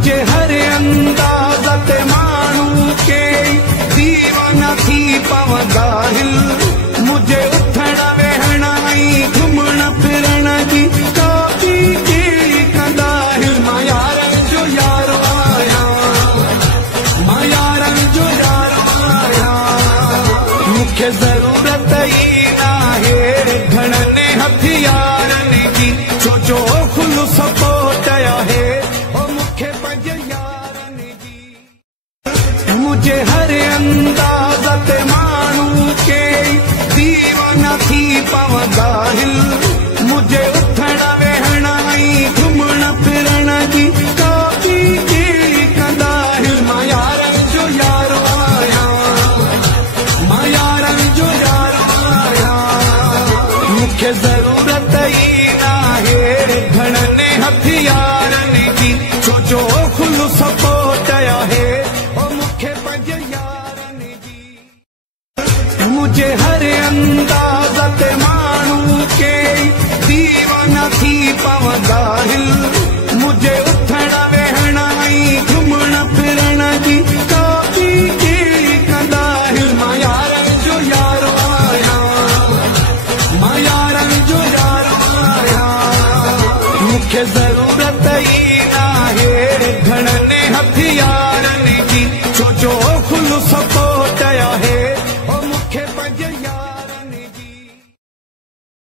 मुझे हर अंदाज़त माण्हू के दीवाना थी पवंदा हिल। मुझे उथण वेहण ऐं घुमण फिरण जी काफ़ी कहिड़ी कंदा हिल। मां यारनि जो यारो आहियां, मां यारनि जो यारो आहियां। मूंखे ज़रूरत ई नाहे घणनि हथियारनि जी, छो जो खुलूस सपोर्ट आहे मूंखे पंहिंजे यारनि जी। मुझे हर अंदाज़त माण्हू के दीवाना थी पवंदा हिल। मुझे उथण वेहण ऐं घुमण फिरण जी काफ़ी कहिड़ी कंदा हिल। मां यारनि जो यारो आहियां, मां यारनि जो यारो आहियां। मूंखे ज़रूरत ई नाहे घणनि हथियारनि जी, छो जो खुलूस सपोर्ट आहे मूंखे पंहिंजे यारनि जी। मुझे हर अंदाज़त माण्हू के दीवाना थी पवंदा हिल। मुझे उथण वेहण ऐं घुमण फिरण जी काफ़ी कहिड़ी कंदा हिल। मां यारनि जो यारो आहियां, मां यारनि जो यारो आहियां। मूंखे ज़रूरत ई नाहे